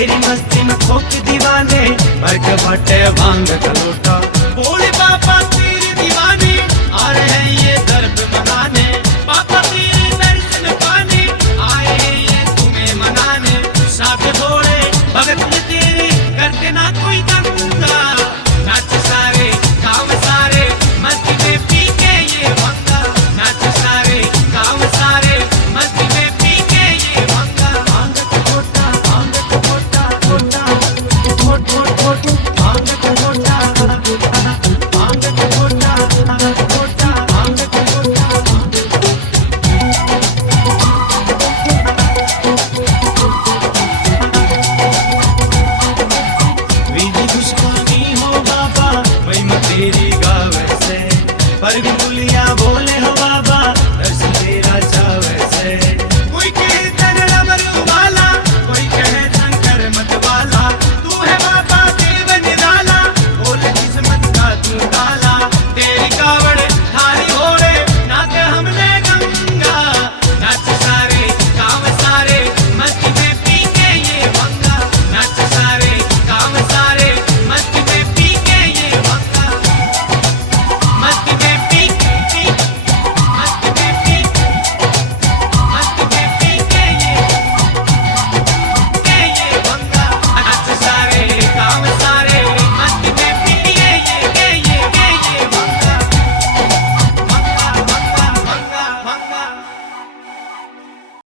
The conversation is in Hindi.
तेरी मस्ती में खोक दीवाने, भट भटे भांग का लोटा। भोले बाबा तेरे दीवाने आ रहे हैं ये दर्द मनाने, बाबा तेरे दर्शन पाने आए हैं ये तुम्हें मनाने। साथ दो